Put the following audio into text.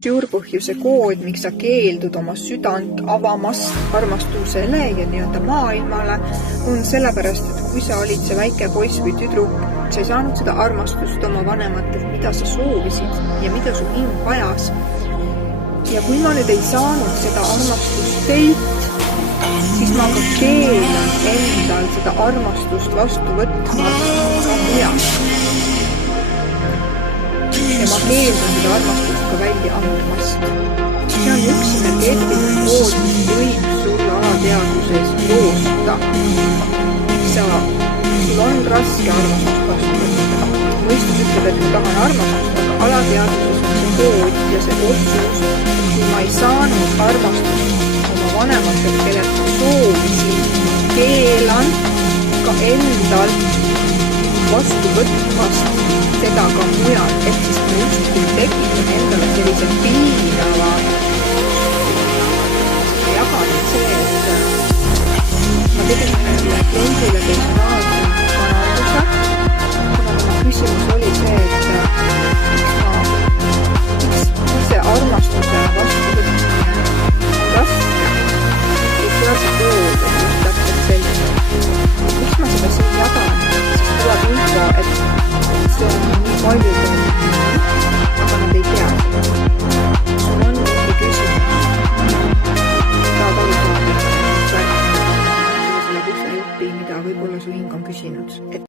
juurpõhjuse kood, miks sa keeldud oma südant avamast armastusele ja nii-öelda maailmale, on sellepärast, et kui sa olid see väike poiss või tüdruk, sa ei saanud seda armastust oma vanematelt, mida sa soovisid ja mida su hing vajas. Ja kui ma nüüd ei saanud seda armastust teilt, siis ma ka keelan endal seda armastust vastu võtmast ka mujalt. Ja ma keeldun seda armastust ka välja andmast. See on üks energeetiline kood, mis võib sulle alateadvuses joosta. Sul on raske armastust vastu võtta. Mõistus ütleb, et ma tahan armastust, aga alateadvuses on see kood ja see otsus, kui ma ei saanud armastust oma vanematelt, kellelt ma soovisin, keelan ka endal vastu võtmast seda ka mujal, ehk siis ma justkui tekitan endale sellise piirava jagasin see, et ma tegin kliendile personaalse analüüse, kuna tema küsimus oli see, et miks see armastuse vastu võtmine on raske, et sealse kood on just täpselt selline. Miks ma seda siin jagan, siis tuleb info, et see on nii paljude